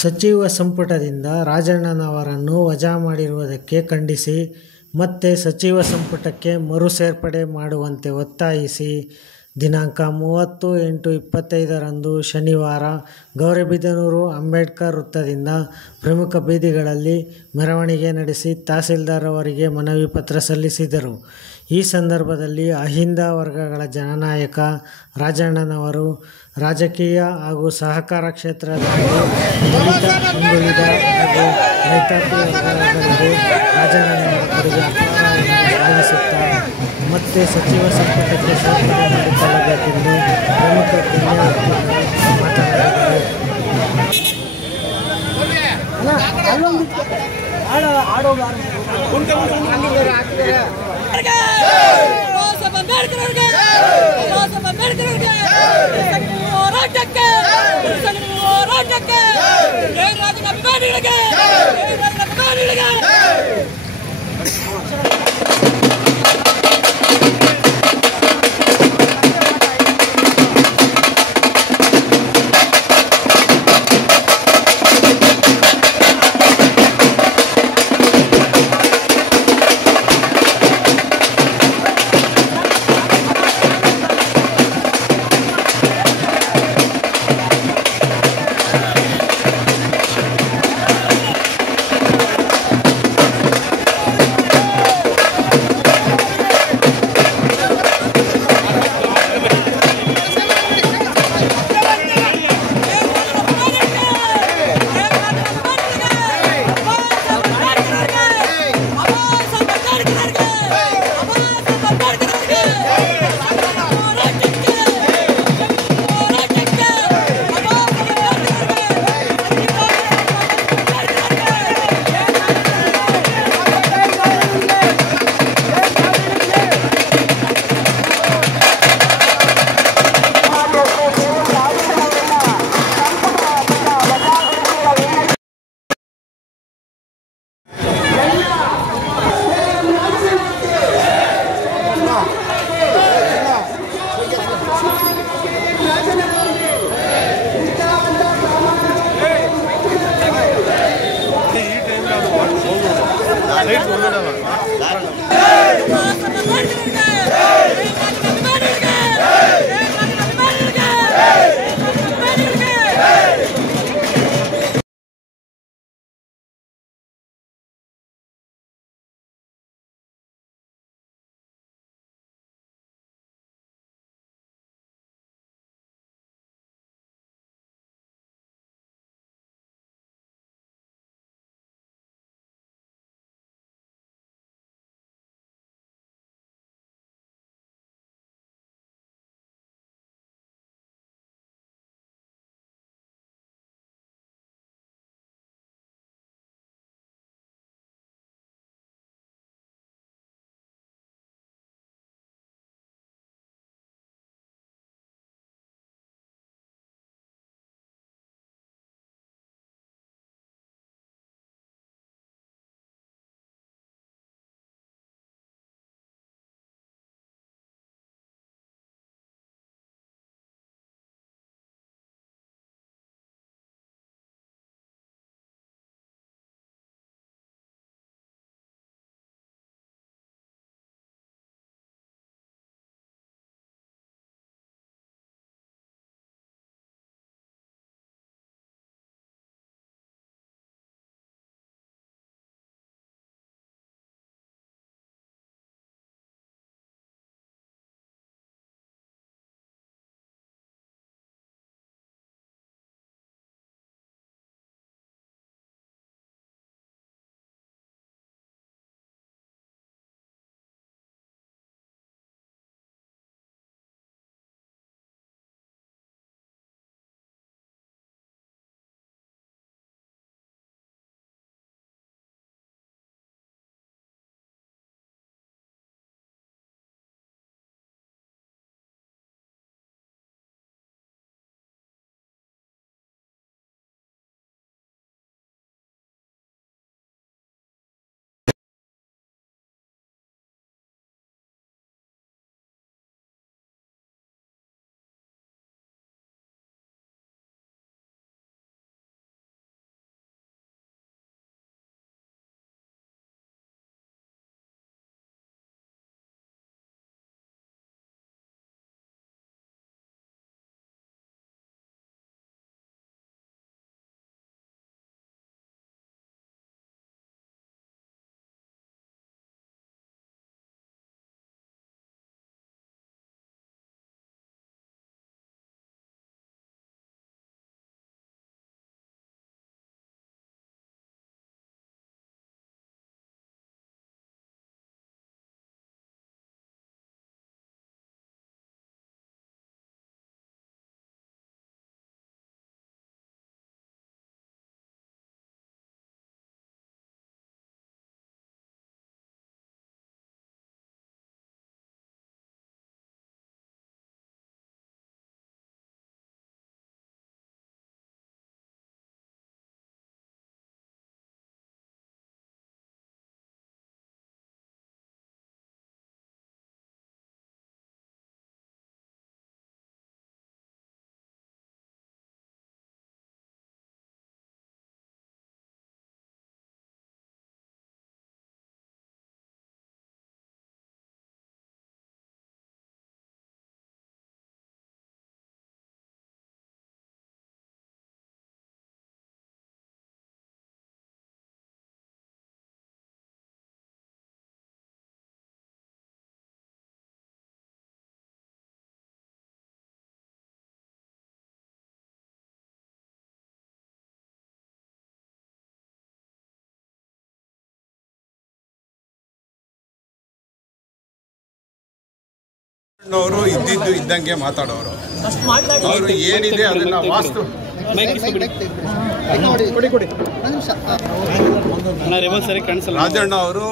ಸಚಿವ ಸಂಪುಟದಿಂದ ರಾಜಣ್ಣನವರನ್ನು ವಜಾ ಮಾಡಿರುವುದಕ್ಕೆ ಖಂಡಿಸಿ ಮತ್ತೆ ಸಚಿವ ಸಂಪುಟಕ್ಕೆ ಮರು ಸೇರ್ಪಡೆ ಮಾಡುವಂತೆ ಒತ್ತಾಯಿಸಿ ದಿನಾಂಕ 30/8/25ರಂದು ಶನಿವಾರ ಗೌರಿಬಿದನೂರು ಅಂಬೇಡ್ಕರ್ ವೃತ್ತದಿಂದ ಪ್ರಮುಖ ಬೀದಿಗಳಲ್ಲಿ ಮೆರವಣಿಗೆ ನಡೆಸಿ ತಹಸೀಲ್ದಾರ್ ಅವರಿಗೆ ಮನವಿ ಪತ್ರ ಸಲ್ಲಿಸಿದರು. ಈ ಸಂದರ್ಭದಲ್ಲಿ ಅಹಿಂದ ವರ್ಗಗಳ ಜನನಾಯಕ ರಾಜಣ್ಣನವರು ರಾಜಕೀಯ ಹಾಗೂ ಸಹಕಾರ ಕ್ಷೇತ್ರದಲ್ಲಿ ದಲಿತ, ಹಿಂದುಳಿದ ಹಾಗೂ ರೈತಾಪಿ ವರ್ಗಗಳಿಗೆ ರಾಜಣ್ಣನವರ ಕೊಡುಗೆ ಅಪಾರವನ್ನು ಶ್ಲಾಘಿಸುತ್ತಾ ಮತ್ತೆ ಸಚಿವ ಸಂಪುಟಕ್ಕೆ ಸೇರ್ಪಡೆ ಮಾಡಿಕೊಳ್ಳಬೇಕೆಂದು ಪ್ರಮುಖ ಗಣ್ಯ ವ್ಯಕ್ತಿಗಳು ಮಾತನಾಡಿದರು. ಅವರು ಇದ್ದಿದ್ದು ಇದ್ದಂಗೆ ಮಾತಾಡೋರು. ಅವರು ಏನಿದೆ ಅದನ್ನ ವಾಸ್ತು ರಾಜಣ್ಣ ಅವರು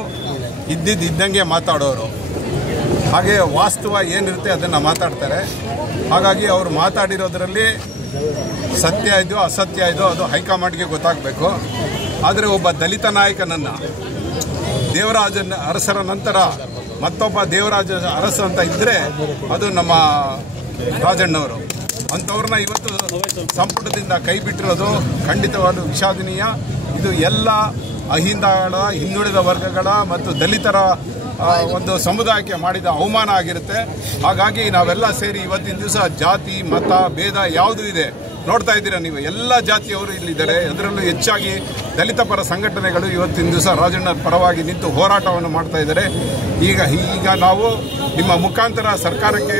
ಇದ್ದಿದ್ದು ಇದ್ದಂಗೆ ಮಾತಾಡೋರು. ಹಾಗೆ ವಾಸ್ತವ ಏನಿರುತ್ತೆ ಅದನ್ನು ಮಾತಾಡ್ತಾರೆ. ಹಾಗಾಗಿ ಅವರು ಮಾತಾಡಿರೋದ್ರಲ್ಲಿ ಸತ್ಯ ಇದೋ ಅಸತ್ಯ ಇದೋ ಅದು ಹೈಕಮಾಂಡ್ಗೆ ಗೊತ್ತಾಗಬೇಕು. ಆದರೆ ಒಬ್ಬ ದಲಿತ ನಾಯಕನನ್ನು ದೇವರಾಜನ ಅರಸರ ನಂತರ ಮತ್ತೊಬ್ಬ ದೇವರಾಜ ಅರಸ ಅಂತ ಇದ್ದರೆ ಅದು ನಮ್ಮ ರಾಜಣ್ಣವರು. ಅಂಥವ್ರನ್ನ ಇವತ್ತು ಸಂಪುಟದಿಂದ ಕೈ ಬಿಟ್ಟಿರೋದು ಖಂಡಿತವಾದ ವಿಷಾದನೀಯ. ಇದು ಎಲ್ಲ ಅಹಿಂದಗಳ, ಹಿಂದುಳಿದ ವರ್ಗಗಳ ಮತ್ತು ದಲಿತರ ಒಂದು ಸಮುದಾಯಕ್ಕೆ ಮಾಡಿದ ಅವಮಾನ ಆಗಿರುತ್ತೆ. ಹಾಗಾಗಿ ನಾವೆಲ್ಲ ಸೇರಿ ಇವತ್ತಿನ ದಿವಸ ಜಾತಿ ಮತ ಭೇದ ಯಾವುದು ಇದೆ ನೋಡ್ತಾ ಇದ್ದೀರಾ ನೀವು, ಎಲ್ಲ ಜಾತಿಯವರು ಇಲ್ಲಿದ್ದಾರೆ. ಅದರಲ್ಲೂ ಹೆಚ್ಚಾಗಿ ದಲಿತ ಪರ ಸಂಘಟನೆಗಳು ಇವತ್ತಿನ ದಿವಸ ರಾಜಣ್ಣರ ಪರವಾಗಿ ನಿಂತು ಹೋರಾಟವನ್ನು ಮಾಡ್ತಾ ಇದ್ದಾರೆ. ಈಗ ನಾವು ನಿಮ್ಮ ಮುಖಾಂತರ ಸರ್ಕಾರಕ್ಕೆ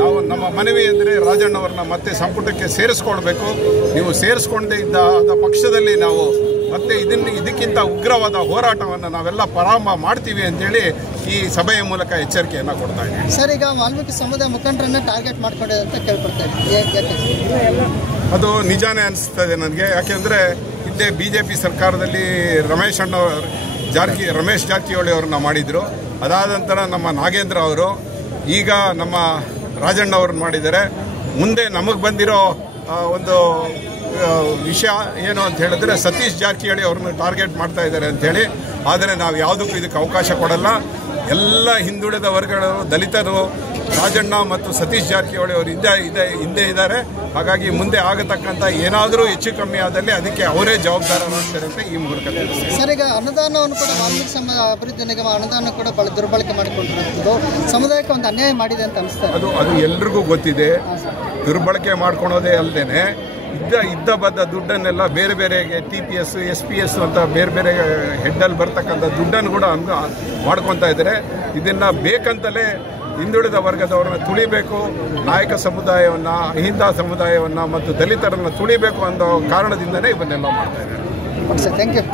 ನಾವು ನಮ್ಮ ಮನವಿ ಎಂದರೆ ರಾಜಣ್ಣವ್ರನ್ನ ಮತ್ತೆ ಸಂಪುಟಕ್ಕೆ ಸೇರಿಸ್ಕೊಳ್ಬೇಕು. ನೀವು ಸೇರಿಸ್ಕೊಂಡೇ ಇದ್ದ ಪಕ್ಷದಲ್ಲಿ ನಾವು ಮತ್ತೆ ಇದಕ್ಕಿಂತ ಉಗ್ರವಾದ ಹೋರಾಟವನ್ನು ನಾವೆಲ್ಲ ಪ್ರಾರಂಭ ಮಾಡ್ತೀವಿ ಅಂತೇಳಿ ಈ ಸಭೆಯ ಮೂಲಕ ಎಚ್ಚರಿಕೆಯನ್ನು ಕೊಡ್ತಾ ಇದ್ದೀವಿ. ಸರ್, ಈಗ ವಾಲ್ಮೀಕಿ ಸಮುದಾಯ ಮುಖಂಡರನ್ನ ಟಾರ್ಗೆಟ್ ಮಾಡ್ಕೊಂಡಿದೆ ಅಂತ ಕೇಳ್ಕೊಡ್ತಾ ಅದು ನಿಜಾನೇ ಅನಿಸ್ತದೆ ನನಗೆ. ಯಾಕೆಂದರೆ ಹಿಂದೆ BJP ಸರ್ಕಾರದಲ್ಲಿ ರಮೇಶ್ ಜಾರಕಿಹೊಳಿ ಅವ್ರನ್ನ ಮಾಡಿದರು. ಅದಾದ ನಂತರ ನಮ್ಮ ನಾಗೇಂದ್ರ ಅವರು, ಈಗ ನಮ್ಮ ರಾಜಣ್ಣ ಅವ್ರನ್ನ ಮಾಡಿದ್ದಾರೆ. ಮುಂದೆ ನಮಗೆ ಬಂದಿರೋ ಒಂದು ವಿಷಯ ಏನು ಅಂತ ಹೇಳಿದ್ರೆ ಸತೀಶ್ ಜಾರಕಿಹೊಳಿ ಅವ್ರನ್ನ ಟಾರ್ಗೆಟ್ ಮಾಡ್ತಾ ಇದ್ದಾರೆ ಅಂಥೇಳಿ. ಆದರೆ ನಾವು ಯಾವುದಕ್ಕೂ ಇದಕ್ಕೆ ಅವಕಾಶ ಕೊಡಲ್ಲ. ಎಲ್ಲ ಹಿಂದುಳಿದ ವರ್ಗಗಳು, ದಲಿತರು, ರಾಜಣ್ಣ ಮತ್ತು ಸತೀಶ್ ಜಾರಕಿಹೊಳಿ ಅವರು ಹಿಂದೆ ಇದ್ದಾರೆ. ಹಾಗಾಗಿ ಮುಂದೆ ಆಗತಕ್ಕಂಥ ಏನಾದರೂ ಹೆಚ್ಚು ಕಮ್ಮಿ ಆದಲ್ಲಿ ಅದಕ್ಕೆ ಅವರೇ ಜವಾಬ್ದಾರರಾಗ್ತಾರೆ ಅಂತ ಈ ಮೂಲಕ ತಿಳಿಸ್ತಾರೆ. ಸರ್, ಈಗ ಅನುದಾನವನ್ನು ಕೂಡ ವಾಲ್ಮೀಕಿ ಅಭಿವೃದ್ಧಿ ನಿಗಮ ಅನುದಾನ ಕೂಡ ದುರ್ಬಳಕೆ ಮಾಡಿಕೊಂಡಿರುವುದು ಸಮುದಾಯಕ್ಕೆ ಒಂದು ಅನ್ಯಾಯ ಮಾಡಿದೆ ಅಂತ ಅನಿಸ್ತಾರೆ. ಅದು ಎಲ್ರಿಗೂ ಗೊತ್ತಿದೆ. ದುರ್ಬಳಕೆ ಮಾಡ್ಕೊಳೋದೇ ಅಲ್ಲದೇನೆ ಇದ್ದ ಬದ್ದ ದುಡ್ಡನ್ನೆಲ್ಲ ಬೇರೆ ಬೇರೆಗೆ TPS SPS ಅಂತ ಬೇರೆ ಬೇರೆ ಹೆಡ್ಡಲ್ಲಿ ಬರ್ತಕ್ಕಂಥ ದುಡ್ಡನ್ನು ಕೂಡ ಮಾಡ್ಕೊತಾ ಇದ್ದಾರೆ. ಇದನ್ನು ಬೇಕಂತಲೇ ಹಿಂದುಳಿದ ವರ್ಗದವರನ್ನ ತುಳಿಬೇಕು, ನಾಯಕ ಸಮುದಾಯವನ್ನು, ಅಹಿಂದ ಸಮುದಾಯವನ್ನು ಮತ್ತು ದಲಿತರನ್ನು ತುಳಿಬೇಕು ಅನ್ನೋ ಕಾರಣದಿಂದನೇ ಇವನ್ನೆಲ್ಲ ಮಾಡ್ತಾ ಇದ್ದಾರೆ. Thank you.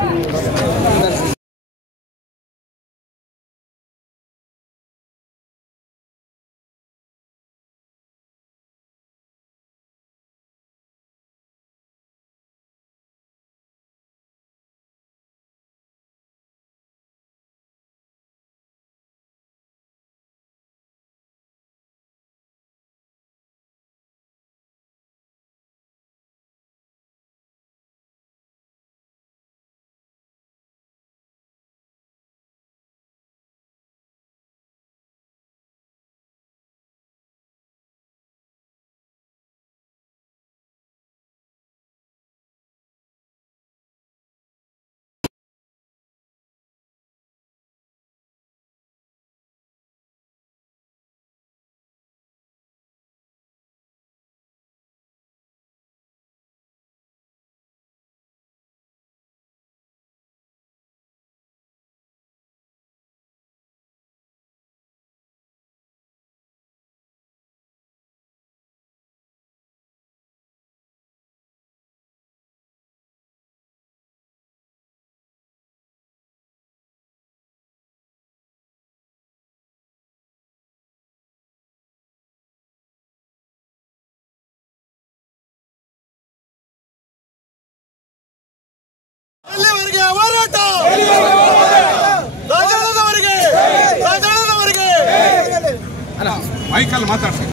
ಮೈಕಲ್ ಮಾತಾಡ್ಸಿ.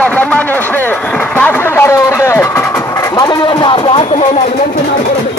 ಈಗ ಸನ್ಮಾನ್ಯ ಶ್ರೀ ತಹಸೀಲ್ದಾರ್ ಅವರಿಗೆ ಮನವಿಯನ್ನ ಪ್ರಾರ್ಥನೆಯನ್ನ ವಿನಂತಿ ಮಾಡಿಕೊಡಬೇಕು.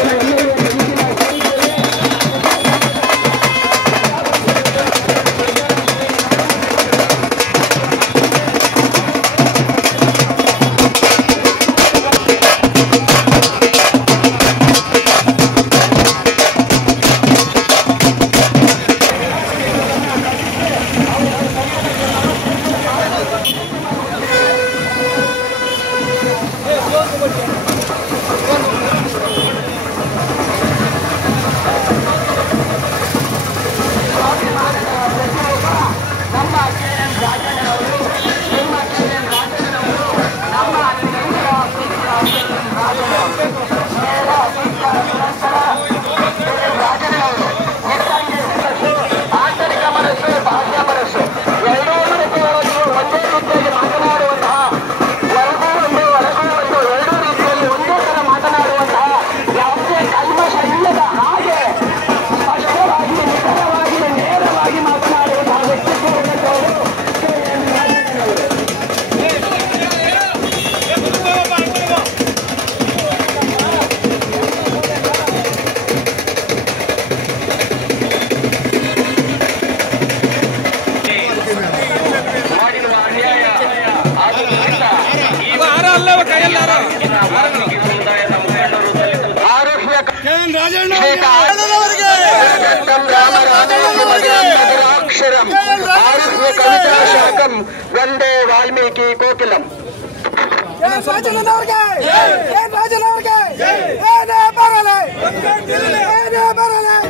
ವಂದೇ ವಾಲ್ಮೀಕಿ ಕೋಕಿಲಂ.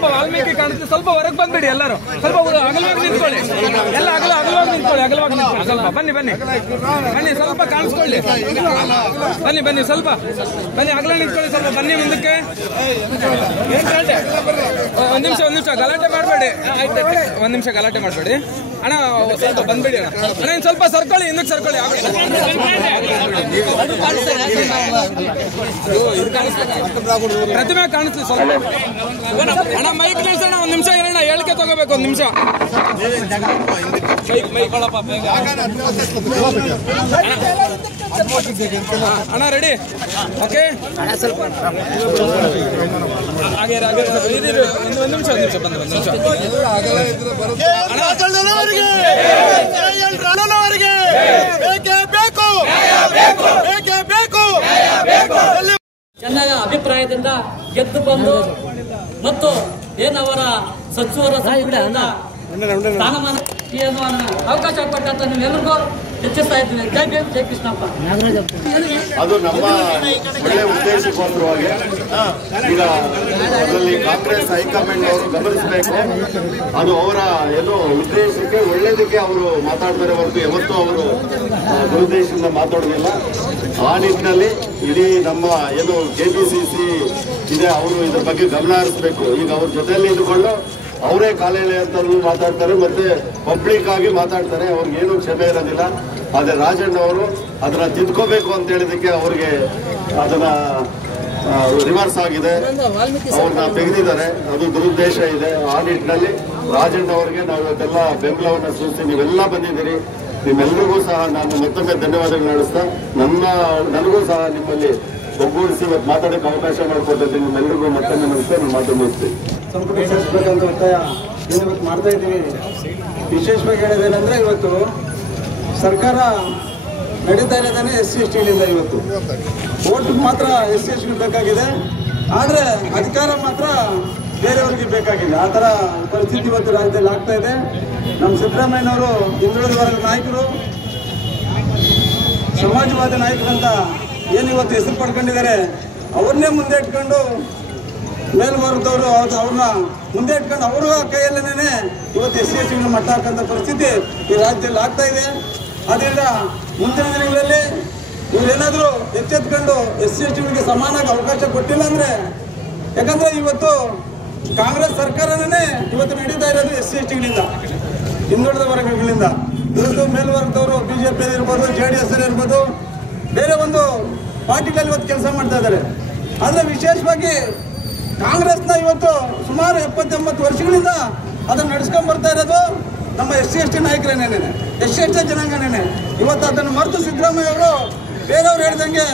ವಾಲ್ಮೀಕಿ ಕಾಣುತ್ತೆ. ಸ್ವಲ್ಪ ಹೊರಗೆ ಬಂದ್ಬಿಡಿ, ಎಲ್ಲರೂ ಸ್ವಲ್ಪ ಅಗಲವಾಗಿ ನಿಂತ್ಕೊಳ್ಳಿ. ಎಲ್ಲ ಅಗಲವಾಗಿ ನಿಂತ್ಕೊಳ್ಳಿ. ಸ್ವಲ್ಪ ಬನ್ನಿ ಸ್ವಲ್ಪ ಕಾಣಿಸ್ಕೊಳ್ಳಿ. ಬನ್ನಿ ಸ್ವಲ್ಪ ಅಗಲ ನಿಂತ್ಕೊಳ್ಳಿ. ಸ್ವಲ್ಪ ಬನ್ನಿ ಮುಂದಕ್ಕೆ. ಒಂದ್ ನಿಮಿಷ ಗಲಾಟೆ ಮಾಡಬೇಡಿ. ಒಂದ್ ನಿಮಿಷ ಗಲಾಟೆ ಮಾಡಬೇಡಿ ಅಣ್ಣ. ಸ್ವಲ್ಪ ಬಂದ್ಬಿಡಿ ಅಣ್ಣ. ಇನ್ನು ಸ್ವಲ್ಪ ಸರ್ಕೊಳ್ಳಿ, ಹಿಂದಕ್ಕೆ ಸರ್ಕೊಳ್ಳಿ. ಪ್ರತಿಮೆ ಕಾಣಿಸ್ತೀವಿ ಸ್ವಲ್ಪ ಅಣ್ಣ. ಮೈಕ್ ನಿಲ್ಸೋಣ, ಒಂದ್ ನಿಮಿಷ ಇರೋಣ. ಹೇಳಿಕೆ ತಗೋಬೇಕು, ಒಂದ್ ನಿಮಿಷ. ಅಣ್ಣ ರೆಡಿ? ಓಕೆ, ಹಾಗೆ ಒಂದ್ ನಿಮಿಷ ಬಂದು ಒಂದ್ ನಿಮಿಷ. ಜನರ ಅಭಿಪ್ರಾಯದಿಂದ ಗೆದ್ದು ಬಂದು ಮತ್ತು ಏನವರ ಸಚಿವರ ಸ್ಥಾನಮಾನ ಅವಕಾಶ ಕೊಟ್ಟಂತ ನೀವೆಲ್ಲರಿಗೂ ಹೆಚ್ಚಿಸ್ತಾ ಇದ್ದೀವಿ. ಜೈ ಭೀಮ್, ಜೈ ಕೃಷ್ಣಪ್ಪ. ಅದು ನಮ್ಮ ಒಳ್ಳೆ ಉದ್ದೇಶಕ್ಕೋಸ್ಕರವಾಗಿ ಈಗ ಅದರಲ್ಲಿ ಕಾಂಗ್ರೆಸ್ ಹೈಕಮಾಂಡ್ ಅವರು ಗಮನಿಸಬೇಕು. ಅದು ಅವರ ಏನು ಉದ್ದೇಶಕ್ಕೆ ಒಳ್ಳೇದಕ್ಕೆ ಅವರು ಮಾತಾಡ್ತಾರೆ ಹೊರತು ಯಾವತ್ತೂ ಅವರು ದುರುದ್ದೇಶದಿಂದ ಮಾತಾಡೋದಿಲ್ಲ. ಆ ನಿಟ್ಟಿನಲ್ಲಿ ಇಡೀ ನಮ್ಮ ಏನು KPCC ಇದೆ ಅವರು ಇದ್ರ ಬಗ್ಗೆ ಗಮನ ಹರಿಸಬೇಕು. ಈಗ ಅವ್ರ ಜೊತೆಯಲ್ಲಿ ಇದ್ದುಕೊಂಡು ಅವರೇ ಕಾಲೇಳೆ ಅಂತಲೂ ಮಾತಾಡ್ತಾರೆ, ಮತ್ತೆ ಪಬ್ಲಿಕ್ ಆಗಿ ಮಾತಾಡ್ತಾರೆ. ಅವ್ರಿಗೇನು ಕ್ಷಮೆ ಇರೋದಿಲ್ಲ. ಆದರೆ ರಾಜಣ್ಣ ಅವರು ಅದನ್ನ ತಿದ್ಕೋಬೇಕು ಅಂತ ಹೇಳಿದಕ್ಕೆ ಅವ್ರಿಗೆ ಅದನ್ನ ರಿವರ್ಸ್ ಆಗಿದೆ, ಅವ್ರನ್ನ ತೆಗೆದಿದ್ದಾರೆ. ಅದು ದುರುದ್ದೇಶ ಇದೆ. ಆ ನಿಟ್ಟಿನಲ್ಲಿ ರಾಜಣ್ಣ ಅವರಿಗೆ ನಾವು ಇವತ್ತೆಲ್ಲ ಬೆಂಬಲವನ್ನು ಸೂಚಿಸಿ ನೀವೆಲ್ಲ ಬಂದಿದ್ದೀರಿ. ನಿಮ್ಮೆಲ್ಲರಿಗೂ ಸಹ ನಾನು ಮತ್ತೊಮ್ಮೆ ಧನ್ಯವಾದಗಳು ನಡೆಸ್ತಾ ನನಗೂ ಸಹ ನಿಮ್ಮಲ್ಲಿ ಒಗ್ಗೂಡಿಸಿ ಇವತ್ತು ಮಾತಾಡೋಕೆ ಅವಕಾಶ ಮಾಡಿಕೊಟ್ಟಿದ್ದೀನಿ. ನಿಮ್ಮೆಲ್ಲರಿಗೂ ಮತ್ತೊಮ್ಮೆ ನಮಸ್ತೆ. ನಾನು ಮಾತು ಮುಗಿಸ್ತೀನಿ. ಸಂಪುಟ ಸೇರಿಸಬೇಕಂತ ಒತ್ತಾಯ ಇವತ್ತು ಮಾಡ್ತಾ ಇದ್ದೀವಿ. ವಿಶೇಷವಾಗಿ ಹೇಳೋದೇನೆಂದರೆ ಇವತ್ತು ಸರ್ಕಾರ ನಡೀತಾ ಇರೋದೇ SC/STಗಳಿಂದ. ಇವತ್ತು ಓಟ್ ಮಾತ್ರ SC/ST ಬೇಕಾಗಿದೆ, ಆದರೆ ಅಧಿಕಾರ ಮಾತ್ರ ಬೇರೆಯವ್ರಿಗೆ ಬೇಕಾಗಿದೆ. ಆ ಥರ ಪರಿಸ್ಥಿತಿ ಇವತ್ತು ರಾಜ್ಯದಲ್ಲಿ ಆಗ್ತಾ ಇದೆ. ನಮ್ಮ ಸಿದ್ದರಾಮಯ್ಯನವರು ಹಿಂದುಳಿದ ವರ್ಗದ ನಾಯಕರು, ಸಮಾಜವಾದ ನಾಯಕರಂತ ಏನು ಇವತ್ತು ಹೆಸರು ಪಡ್ಕೊಂಡಿದ್ದಾರೆ, ಅವ್ರನ್ನೇ ಮುಂದೆ ಇಟ್ಕೊಂಡು ಮೇಲ್ವರ್ಗದವರು ಅವ್ರನ್ನ ಮುಂದೆ ಇಟ್ಕೊಂಡು ಅವರ ಕೈಯಲ್ಲೇನೆ ಇವತ್ತು SC/STಗಳನ್ನ ಮಟ್ಟ ಹಾಕಂತ ಪರಿಸ್ಥಿತಿ ಈ ರಾಜ್ಯದಲ್ಲಿ ಆಗ್ತಾ ಇದೆ. ಆದ್ದರಿಂದ ಮುಂದಿನ ದಿನಗಳಲ್ಲಿ ಇವರೇನಾದರೂ ಎಚ್ಚೆತ್ಕೊಂಡು SC/STಗಳಿಗೆ ಸಮಾನಾಗಿ ಅವಕಾಶ ಕೊಟ್ಟಿಲ್ಲ ಅಂದರೆ, ಯಾಕಂದರೆ ಇವತ್ತು ಕಾಂಗ್ರೆಸ್ ಸರ್ಕಾರನೇ ಇವತ್ತು ನಡೀತಾ ಇರೋದು SC/STಗಳಿಂದ, ಹಿಂದುಳಿದ ವರ್ಗಗಳಿಂದ. ಇವತ್ತು ಮೇಲ್ವರ್ಗದವರು BJP ಇರ್ಬೋದು, JDS ಇರ್ಬೋದು, ಬೇರೆ ಒಂದು ಪಾರ್ಟಿಗಳಲ್ಲಿ ಇವತ್ತು ಕೆಲಸ ಮಾಡ್ತಾ ಇದ್ದಾರೆ. ಆದರೆ ವಿಶೇಷವಾಗಿ ಕಾಂಗ್ರೆಸ್ನ ಇವತ್ತು ಸುಮಾರು 70-80 ವರ್ಷಗಳಿಂದ ಅದನ್ನು ನಡೆಸ್ಕೊಂಡು ಬರ್ತಾ ಇರೋದು ನಮ್ಮ SC/ST ನಾಯಕರೇನೇನೆ. ಎಷ್ಟೆಷ್ಟೇ ಜನಾಂಗನೇ. ಇವತ್ತು ಅದನ್ನು ಮರೆತು ಸಿದ್ದರಾಮಯ್ಯ ಅವರು ಬೇರೆಯವ್ರು ಹೇಳ್ದಂಗೆ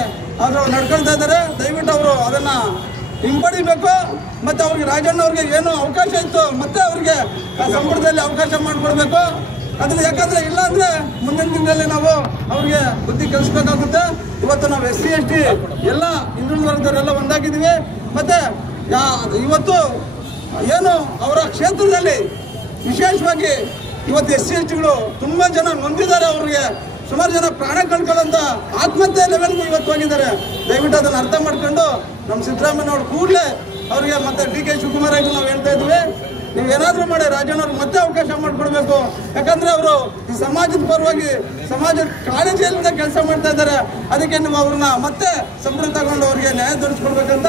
ಅವರು ನಡ್ಕೊಳ್ತಾ ಇದ್ದಾರೆ. ದಯವಿಟ್ಟು ಅವರು ಅದನ್ನು ಹಿಂಪಡಿಬೇಕು. ಮತ್ತು ಅವ್ರಿಗೆ ರಾಜಣ್ಣ ಅವ್ರಿಗೆ ಏನು ಅವಕಾಶ ಇತ್ತು ಮತ್ತೆ ಅವ್ರಿಗೆ ಸಂಪುಟದಲ್ಲಿ ಅವಕಾಶ ಮಾಡಿಕೊಡ್ಬೇಕು. ಅದ್ರ ಯಾಕಂದರೆ ಇಲ್ಲಾಂದರೆ ಮುಂದಿನ ದಿನದಲ್ಲಿ ನಾವು ಅವ್ರಿಗೆ ಬುದ್ಧಿ ಕಲಿಸ್ಬೇಕಾಗುತ್ತೆ. ಇವತ್ತು ನಾವು SC ST ಎಲ್ಲ ಹಿಂದುಳಿದ ವರ್ಗದವರೆಲ್ಲ ಒಂದಾಗಿದ್ದೀವಿ. ಮತ್ತು ಇವತ್ತು ಏನು ಅವರ ಕ್ಷೇತ್ರದಲ್ಲಿ ವಿಶೇಷವಾಗಿ ಇವತ್ತು SC STಗಳು ತುಂಬ ಜನ ನೊಂದಿದ್ದಾರೆ. ಅವ್ರಿಗೆ ಸುಮಾರು ಜನ ಪ್ರಾಣ ಕಳ್ಕೊಳ್ಳೋಂಥ ಆತ್ಮಹತ್ಯೆ ಲೆವೆಲ್ಗೂ ಇವತ್ತು ಹೋಗಿದ್ದಾರೆ. ದಯವಿಟ್ಟು ಅದನ್ನು ಅರ್ಥ ಮಾಡ್ಕೊಂಡು ನಮ್ಮ ಸಿದ್ದರಾಮಯ್ಯನವ್ರು ಕೂಡಲೇ ಅವ್ರಿಗೆ ಮತ್ತು DK ಶಿವಕುಮಾರ್ ಆಗಿ ನಾವು ಹೇಳ್ತಾ ಇದ್ವಿ, ನೀವು ಏನಾದರೂ ಮಾಡಿ ರಾಜಣ್ಣವ್ರಿಗೆ ಮತ್ತೆ ಅವಕಾಶ ಮಾಡಿಕೊಡ್ಬೇಕು. ಯಾಕಂದರೆ ಅವರು ಈ ಸಮಾಜದ ಪರವಾಗಿ ಸಮಾಜದ ಕಾಳಜಿಯಿಂದ ಕೆಲಸ ಮಾಡ್ತಾ ಇದ್ದಾರೆ. ಅದಕ್ಕೆ ನೀವು ಅವ್ರನ್ನ ಮತ್ತೆ ಸಂಪುಟ ತಗೊಂಡು ಅವ್ರಿಗೆ ನ್ಯಾಯ ದೊರಕಿಸ್ಕೊಡ್ಬೇಕಂತ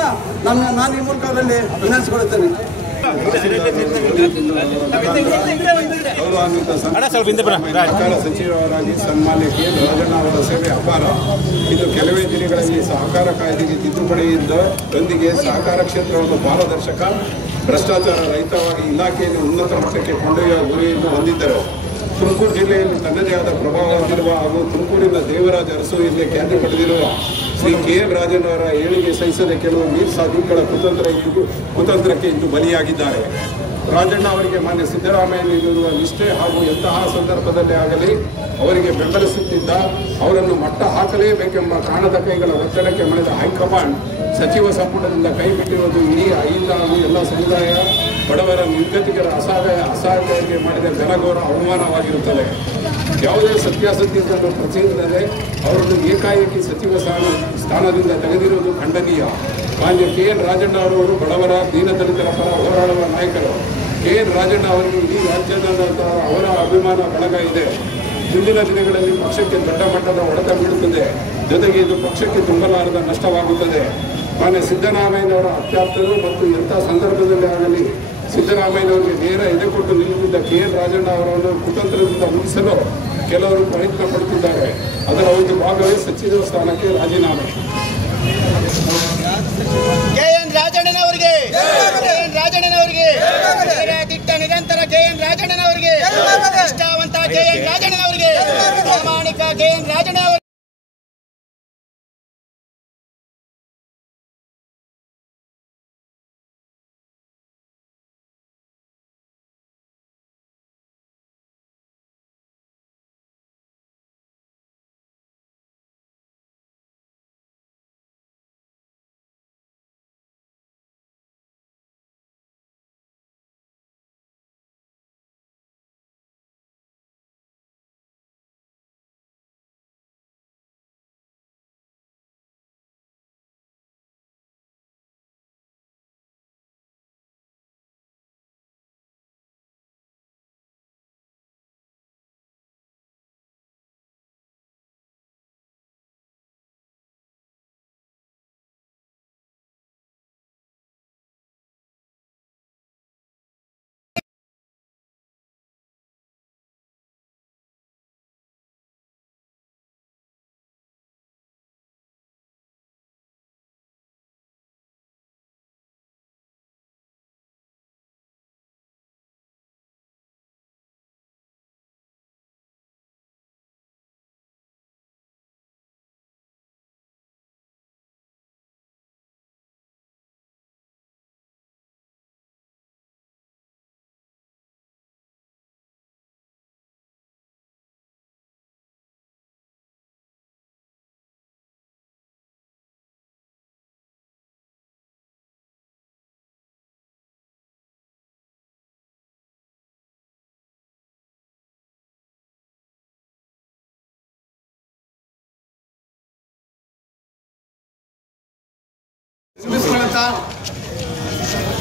ನಾನು ಈ ಮೂಲಕ ಅವರಲ್ಲಿ ವಿನಂತಿಸ್ಕೊಳ್ತೇನೆ. ಗೌರವಾನ್ವಿತ ಸಹಕಾರ ಸಚಿವರಾಗಿ ಸನ್ಮಾನ್ಯ KN ರಾಜಣ್ಣ ಅವರ ಸೇವೆ ಅಪಾರ. ಇದು ಕೆಲವೇ ದಿನಗಳಲ್ಲಿ ಸಹಕಾರ ಕಾಯ್ದೆಗೆ ತಿದ್ದುಪಡಿಯೊಂದಿಗೆ ಸಹಕಾರ ಕ್ಷೇತ್ರವನ್ನು ಪಾರದರ್ಶಕ, ಭ್ರಷ್ಟಾಚಾರ ರಹಿತವಾಗಿ ಇಲಾಖೆಯನ್ನು ಉನ್ನತ ಮಟ್ಟಕ್ಕೆ ಕೊಂಡೊಯ್ಯುವ ಗುರಿಯನ್ನು ಹೊಂದಿದ್ದರು. ತುಮಕೂರು ಜಿಲ್ಲೆಯಲ್ಲಿ ತನ್ನದೇ ಆದ ಪ್ರಭಾವ ಹೊಂದಿರುವ ಹಾಗೂ ತುಮಕೂರಿನ ದೇವರಾಜ ಅರಸು ಎಂದೇ ಖ್ಯಾತಿ ಪಡೆದಿರುವ ಶ್ರೀ KN ರಾಜಣ್ಣ ಅವರ ಏಳಿಗೆ ಸಹಿಸದೆ ಕೆಲವು ಮೀರ್ ಸಾಧಿಗಳ ಕುತಂತ್ರಕ್ಕೆ ಇಂದು ಬಲಿಯಾಗಿದ್ದಾರೆ. ರಾಜಣ್ಣ ಅವರಿಗೆ ಮಾನ್ಯ ಸಿದ್ದರಾಮಯ್ಯ ನೀಡಿರುವ ನಿಷ್ಠೆ ಹಾಗೂ ಎಂತಹ ಸಂದರ್ಭದಲ್ಲೇ ಆಗಲಿ ಅವರಿಗೆ ಬೆಂಬಲಿಸುತ್ತಿದ್ದ ಅವರನ್ನು ಮಟ್ಟ ಹಾಕಲೇಬೇಕೆಂಬ ಕಾಣದ ಕೈಗಳ ಒತ್ತಡಕ್ಕೆ ಮಣಿದ ಹೈಕಮಾಂಡ್ ಸಚಿವ ಸಂಪುಟದಿಂದ ಕೈಬಿಟ್ಟಿರುವುದು ಇಡೀ ಐದು ಹಾಗೂ ಎಲ್ಲ ಸಮುದಾಯ ಬಡವರ ನಿರ್ಗತಿಕರ ಅಸಹಾಯಕರಿಗೆ ಮಾಡಿದ ಘನಘೋರ ಅವಮಾನವಾಗಿರುತ್ತದೆ. ಯಾವುದೇ ಸತ್ಯಾಸತ್ಯತೆಯನ್ನು ಪ್ರಚೋದಿಸದೆ ಅವರನ್ನು ಏಕಾಏಕಿ ಸಚಿವ ಸ್ಥಾನದಿಂದ ತೆಗೆದಿರುವುದು ಖಂಡನೀಯ. ಮಾನ್ಯ KN ರಾಜಣ್ಣ ಅವರವರು ಬಡವರ ದೀನದಲಿತರ ಪರ ಹೋರಾಡುವ ನಾಯಕರು. KN ರಾಜಣ್ಣ ಅವರಿಗೆ ಇಡೀ ರಾಜ್ಯದ ಅವರ ಅಭಿಮಾನ ಬಳಗ ಇದೆ. ಮುಂದಿನ ದಿನಗಳಲ್ಲಿ ಪಕ್ಷಕ್ಕೆ ದೊಡ್ಡ ಮಟ್ಟದ ಹೊಡೆತ ಬೀಳುತ್ತದೆ. ಜೊತೆಗೆ ಇದು ಪಕ್ಷಕ್ಕೆ ತುಂಬಲಾರದ ನಷ್ಟವಾಗುತ್ತದೆ. ಮಾನ್ಯ ಸಿದ್ದರಾಮಯ್ಯನವರ ಅತ್ಯಾಪ್ತರು ಮತ್ತು ಎಂಥ ಸಂದರ್ಭದಲ್ಲಿ ಆಗಲಿ ಸಿದ್ದರಾಮಯ್ಯನವರಿಗೆ ನೇರ ಎದೆಕೊಟ್ಟು ನಿಲ್ಲುತ್ತಿದ್ದ KN ರಾಜಣ್ಣ ಅವರನ್ನು ಕುತಂತ್ರದಿಂದ ಮುಗಿಸಲು ಕೆಲವರು ಪ್ರಯತ್ನ ಪಡುತ್ತಿದ್ದಾರೆ. ಅದರ ಒಂದು ಭಾಗವೇ ಸಚಿವ ಸ್ಥಾನಕ್ಕೆ ರಾಜೀನಾಮೆ. KN ರಾಜಣ್ಣನವರಿಗೆ ದಿಟ್ಟ ನಿರಂತರ KN ರಾಜಣ್ಣನವರಿಗೆ ನಿಷ್ಠಾವಂತ KN ರಾಜಣ್ಣನವರಿಗೆ ಪ್ರಾಮಾಣಿಕ KN ರಾಜಣ್ಣನವರಿಗೆ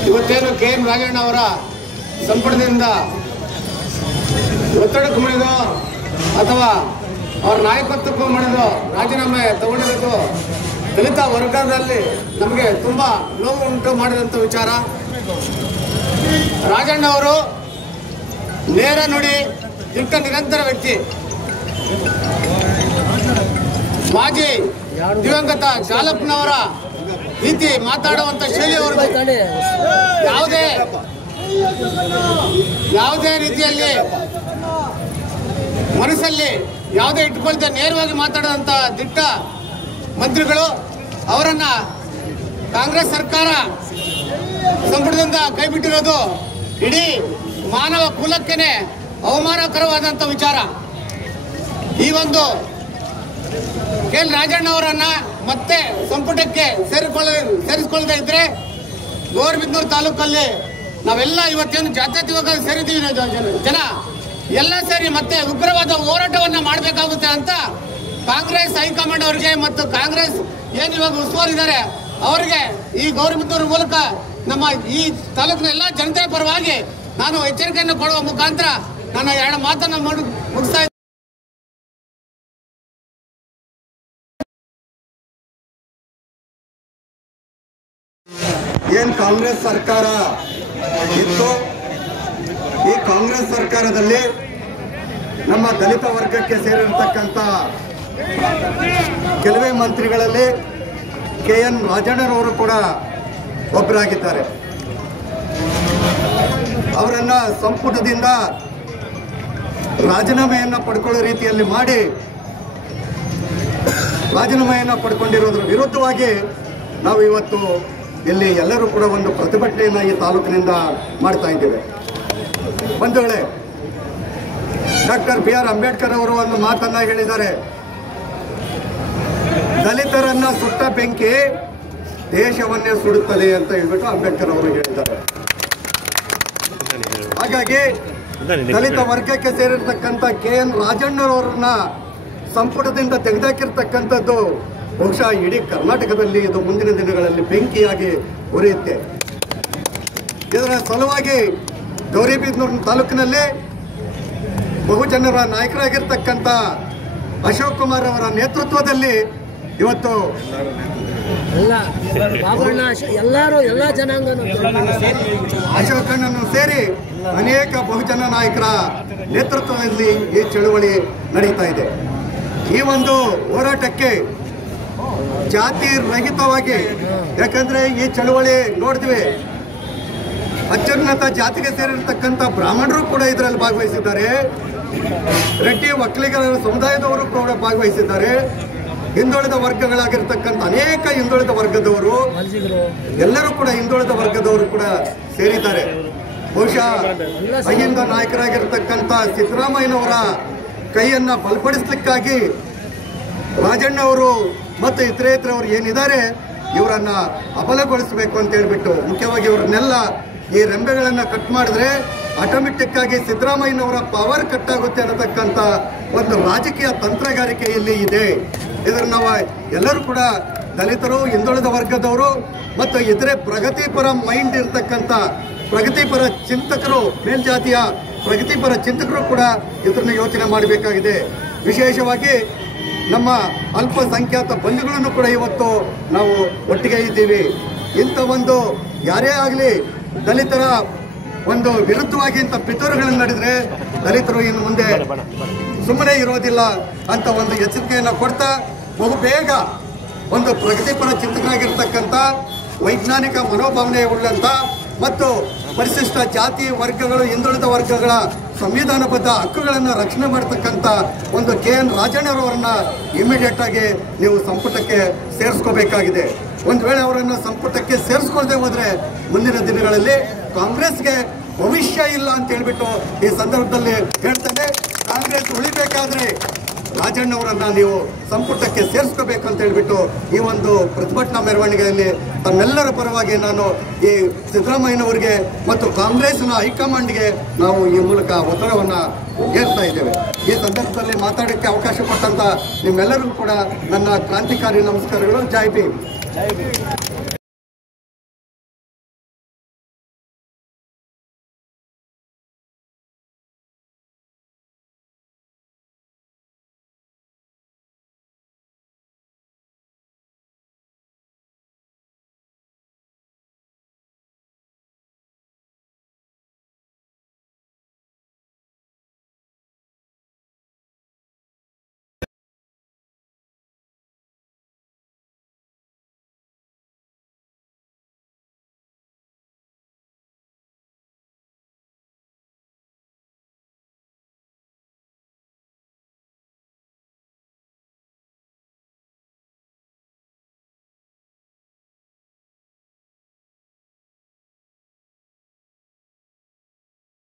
ಇವತ್ತೇನು KN ರಾಜಣ್ಣ ಅವರ ಸಂಪುಟದಿಂದ ಒತ್ತಡಕ್ಕೆ ಮಣಿದು ಅಥವಾ ಅವರ ನಾಯಕತ್ವಕ್ಕೂ ಮಣಿದು ರಾಜೀನಾಮೆ ತಗೊಂಡಿರೋದು ದಲಿತ ವರ್ಗದಲ್ಲಿ ನಮಗೆ ತುಂಬ ನೋವು ಉಂಟು ಮಾಡಿದಂಥ ವಿಚಾರ. ರಾಜಣ್ಣ ಅವರು ನೇರ ನುಡಿ, ದಿಟ್ಟ ನಿರಂತರ ವ್ಯಕ್ತಿ. ಮಾಜಿ ದಿವಂಗತ ಜಾಲಪ್ಪನವರ ರೀತಿ ಮಾತಾಡುವಂಥ ಶೈಲಿ ಅವ್ರದ್ದು ಯಾವುದೇ ರೀತಿಯಲ್ಲಿ ಮನಸ್ಸಲ್ಲಿ ಯಾವುದೇ ಇಟ್ಕೊಳ್ದೆ ನೇರವಾಗಿ ಮಾತಾಡೋದಂಥ ದಿಟ್ಟ ಮಂತ್ರಿಗಳು ಅವರನ್ನು ಕಾಂಗ್ರೆಸ್ ಸರ್ಕಾರ ಸಂಪುಟದಿಂದ ಕೈಬಿಟ್ಟಿರೋದು ಇಡೀ ಮಾನವ ಕುಲಕ್ಕೇನೆ ಅವಮಾನಕರವಾದಂಥ ವಿಚಾರ. ಈ ಒಂದು KL ರಾಜಣ್ಣ ಅವರನ್ನ ಮತ್ತೆ ಸಂಪುಟಕ್ಕೆ ಸೇರಿಸಿಕೊಳ್ಳದೆ ಇದ್ರೆ ಗೌರಿಬಿದನೂರು ತಾಲೂಕಲ್ಲಿ ನಾವೆಲ್ಲ ಇವತ್ತೇನು ಜಾತ್ಯತೀತವಾಗಿ ಸೇರಿದ್ದೀವಿ ಜನ ಎಲ್ಲ ಸೇರಿ ಮತ್ತೆ ಉಗ್ರವಾದ ಹೋರಾಟವನ್ನ ಮಾಡಬೇಕಾಗುತ್ತೆ ಅಂತ ಕಾಂಗ್ರೆಸ್ ಹೈಕಮಾಂಡ್ ಅವರಿಗೆ ಮತ್ತು ಕಾಂಗ್ರೆಸ್ ಏನು ಇವಾಗ ಉಸ್ತುವಾರಿದ್ದಾರೆ ಅವರಿಗೆ ಈ ಗೌರಿಬಿದನೂರು ಮೂಲಕ ನಮ್ಮ ಈ ತಾಲೂಕಿನ ಎಲ್ಲ ಜನತೆ ಪರವಾಗಿ ನಾನು ಎಚ್ಚರಿಕೆಯನ್ನು ಕೊಡುವ ಮುಖಾಂತರ ನಾನು 2 ಮಾತನ್ನು ಮುಗಿಸ್ತಾ ಇದ್ದೀನಿ. ಏನು ಕಾಂಗ್ರೆಸ್ ಸರ್ಕಾರ ಇತ್ತು, ಈ ಕಾಂಗ್ರೆಸ್ ಸರ್ಕಾರದಲ್ಲಿ ನಮ್ಮ ದಲಿತ ವರ್ಗಕ್ಕೆ ಸೇರಿರತಕ್ಕಂಥ ಕೆಲವೇ ಮಂತ್ರಿಗಳಲ್ಲಿ KN ರಾಜಣ್ಣರವರು ಕೂಡ ಒಬ್ಬರಾಗಿದ್ದಾರೆ. ಅವರನ್ನ ಸಂಪುಟದಿಂದ ರಾಜೀನಾಮೆಯನ್ನು ಪಡ್ಕೊಳ್ಳೋ ರೀತಿಯಲ್ಲಿ ಮಾಡಿ ರಾಜೀನಾಮೆಯನ್ನು ಪಡ್ಕೊಂಡಿರೋದ್ರ ವಿರುದ್ಧವಾಗಿ ನಾವು ಇವತ್ತು ಇಲ್ಲಿ ಎಲ್ಲರೂ ಕೂಡ ಒಂದು ಪ್ರತಿಭಟನೆಯನ್ನು ಈ ತಾಲೂಕಿನಿಂದ ಮಾಡ್ತಾ ಇದ್ದೇವೆ. ಬಂಧುಗಳೇ, ಡಾಕ್ಟರ್ BR ಅಂಬೇಡ್ಕರ್ ಅವರು ಒಂದು ಮಾತನ್ನ ಹೇಳಿದ್ದಾರೆ, ದಲಿತರನ್ನ ಸುಟ್ಟ ಬೆಂಕಿ ದೇಶವನ್ನೇ ಸುಡುತ್ತದೆ ಅಂತ ಹೇಳ್ಬಿಟ್ಟು ಅಂಬೇಡ್ಕರ್ ಅವರು ಹೇಳಿದ್ದಾರೆ. ಹಾಗಾಗಿ ದಲಿತ ವರ್ಗಕ್ಕೆ ಸೇರಿರ್ತಕ್ಕಂಥ KN ರಾಜಣ್ಣರವರನ್ನ ಸಂಪುಟದಿಂದ ತೆಗೆದಾಕಿರ್ತಕ್ಕಂಥದ್ದು ಬಹುಶಃ ಇಡೀ ಕರ್ನಾಟಕದಲ್ಲಿ ಇದು ಮುಂದಿನ ದಿನಗಳಲ್ಲಿ ಬೆಂಕಿಯಾಗಿ ಉರಿಯುತ್ತೆ. ಇದರ ಸಲುವಾಗಿ ಗೌರಿಬಿದನೂರು ತಾಲೂಕಿನಲ್ಲಿ ಬಹುಜನರ ನಾಯಕರಾಗಿರ್ತಕ್ಕಂಥ ಅಶೋಕ್ ಕುಮಾರ್ ಅವರ ನೇತೃತ್ವದಲ್ಲಿ ಇವತ್ತು ಎಲ್ಲ ಜನಾಂಗ ಅಶೋಕಣ್ಣನ್ನು ಸೇರಿ ಅನೇಕ ಬಹುಜನ ನಾಯಕರ ನೇತೃತ್ವದಲ್ಲಿ ಈ ಚಳುವಳಿ ನಡೀತಾ ಇದೆ. ಈ ಒಂದು ಹೋರಾಟಕ್ಕೆ ಜಾತಿ ರಹಿತವಾಗಿ, ಯಾಕಂದ್ರೆ ಈ ಚಳುವಳಿ ನೋಡ್ತೀವಿ ಅತ್ಯುನ್ನತ ಜಾತಿಗೆ ಸೇರಿರ್ತಕ್ಕಂಥ ಬ್ರಾಹ್ಮಣರು ಕೂಡ ಇದರಲ್ಲಿ ಭಾಗವಹಿಸಿದ್ದಾರೆ, ರೆಡ್ಡಿ ಒಕ್ಕಲಿಗರ ಸಮುದಾಯದವರು ಕೂಡ ಭಾಗವಹಿಸಿದ್ದಾರೆ, ಹಿಂದುಳಿದ ವರ್ಗಗಳಾಗಿರ್ತಕ್ಕಂಥ ಅನೇಕ ಹಿಂದುಳಿದ ವರ್ಗದವರು ಎಲ್ಲರೂ ಕೂಡ ಹಿಂದುಳಿದ ವರ್ಗದವರು ಕೂಡ ಸೇರಿದ್ದಾರೆ. ಬಹುಶಃ ಅಹಿಂದ ನಾಯಕರಾಗಿರ್ತಕ್ಕಂಥ ಸಿದ್ದರಾಮಯ್ಯನವರ ಕೈಯನ್ನ ಬಲಪಡಿಸಲಿಕ್ಕಾಗಿ ರಾಜಣ್ಣ ಅವರು ಮತ್ತು ಇತರೇತರವರು ಏನಿದ್ದಾರೆ ಇವರನ್ನ ಅಬಲಗೊಳಿಸಬೇಕು ಅಂತ ಹೇಳ್ಬಿಟ್ಟು, ಮುಖ್ಯವಾಗಿ ಇವ್ರನ್ನೆಲ್ಲ ಈ ರೆಂಬೆಗಳನ್ನ ಕಟ್ ಮಾಡಿದ್ರೆ ಆಟೋಮೆಟಿಕ್ ಆಗಿ ಸಿದ್ದರಾಮಯ್ಯನವರ ಪವರ್ ಕಟ್ ಆಗುತ್ತೆ ಅನ್ನತಕ್ಕಂಥ ಒಂದು ರಾಜಕೀಯ ತಂತ್ರಗಾರಿಕೆ ಇಲ್ಲಿ ಇದೆ. ಇದನ್ನು ನಾವು ಎಲ್ಲರೂ ಕೂಡ ದಲಿತರು, ಹಿಂದುಳಿದ ವರ್ಗದವರು ಮತ್ತು ಇತರೆ ಪ್ರಗತಿಪರ ಮೈಂಡ್ ಇರತಕ್ಕಂಥ ಪ್ರಗತಿಪರ ಚಿಂತಕರು, ಮೇಲ್ಜಾತಿಯ ಪ್ರಗತಿಪರ ಚಿಂತಕರು ಕೂಡ ಇದನ್ನು ಯೋಚನೆ ಮಾಡಬೇಕಾಗಿದೆ. ವಿಶೇಷವಾಗಿ ನಮ್ಮ ಅಲ್ಪಸಂಖ್ಯಾತ ಬಂಧುಗಳನ್ನು ಕೂಡ ಇವತ್ತು ನಾವು ಒಟ್ಟಿಗೆ ಇದ್ದೀವಿ. ಇಂಥ ಒಂದು ಯಾರೇ ಆಗಲಿ ದಲಿತರ ಒಂದು ವಿರುದ್ಧವಾಗಿ ಇಂಥ ಪಿತೂರುಗಳನ್ನು ನಡೆದರೆ ದಲಿತರು ಇನ್ನು ಮುಂದೆ ಸುಮ್ಮನೆ ಇರೋದಿಲ್ಲ ಅಂತ ಒಂದು ಎಚ್ಚರಿಕೆಯನ್ನು ಕೊಡ್ತಾ ಬಹುಬೇಗ ಒಂದು ಪ್ರಗತಿಪರ ಚಿಂತಕರಾಗಿರ್ತಕ್ಕಂಥ ವೈಜ್ಞಾನಿಕ ಮನೋಭಾವನೆ ಉಳ್ಳಂಥ ಮತ್ತು ಪರಿಶಿಷ್ಟ ಜಾತಿ ವರ್ಗಗಳು, ಹಿಂದುಳಿದ ವರ್ಗಗಳ ಸಂವಿಧಾನಬದ್ಧ ಹಕ್ಕುಗಳನ್ನು ರಕ್ಷಣೆ ಮಾಡತಕ್ಕಂಥ ಒಂದು KN ರಾಜಣ್ಣರವರನ್ನ ಇಮಿಡಿಯೇಟ್ ಆಗಿ ನೀವು ಸಂಪುಟಕ್ಕೆ ಸೇರಿಸ್ಕೋಬೇಕಾಗಿದೆ. ಒಂದು ವೇಳೆ ಅವರನ್ನು ಸಂಪುಟಕ್ಕೆ ಸೇರಿಸ್ಕೊಳ್ದೆ ಹೋದ್ರೆ ಮುಂದಿನ ದಿನಗಳಲ್ಲಿ ಕಾಂಗ್ರೆಸ್ಗೆ ಭವಿಷ್ಯ ಇಲ್ಲ ಅಂತ ಹೇಳ್ಬಿಟ್ಟು ಈ ಸಂದರ್ಭದಲ್ಲಿ ಹೇಳ್ತೇನೆ. ಕಾಂಗ್ರೆಸ್ ಉಳಿಬೇಕಾದ್ರೆ ರಾಜಣ್ಣವರನ್ನ ನೀವು ಸಂಪುಟಕ್ಕೆ ಸೇರಿಸ್ಕೋಬೇಕಂತ ಹೇಳ್ಬಿಟ್ಟು ಈ ಒಂದು ಪ್ರತಿಭಟನಾ ಮೆರವಣಿಗೆಯಲ್ಲಿ ತಮ್ಮೆಲ್ಲರ ಪರವಾಗಿ ನಾನು ಈ ಸಿದ್ದರಾಮಯ್ಯನವರಿಗೆ ಮತ್ತು ಕಾಂಗ್ರೆಸ್ನ ಹೈಕಮಾಂಡ್ಗೆ ನಾವು ಈ ಮೂಲಕ ಒತ್ತಡವನ್ನು ಹೇಳ್ತಾ ಇದ್ದೇವೆ. ಈ ಸಂದರ್ಭದಲ್ಲಿ ಮಾತಾಡೋಕ್ಕೆ ಅವಕಾಶ ಕೊಟ್ಟಂತ ನಿಮ್ಮೆಲ್ಲರಿಗೂ ಕೂಡ ನನ್ನ ಕ್ರಾಂತಿಕಾರಿ ನಮಸ್ಕಾರಗಳು. ಜೈ ಭೀಮ್.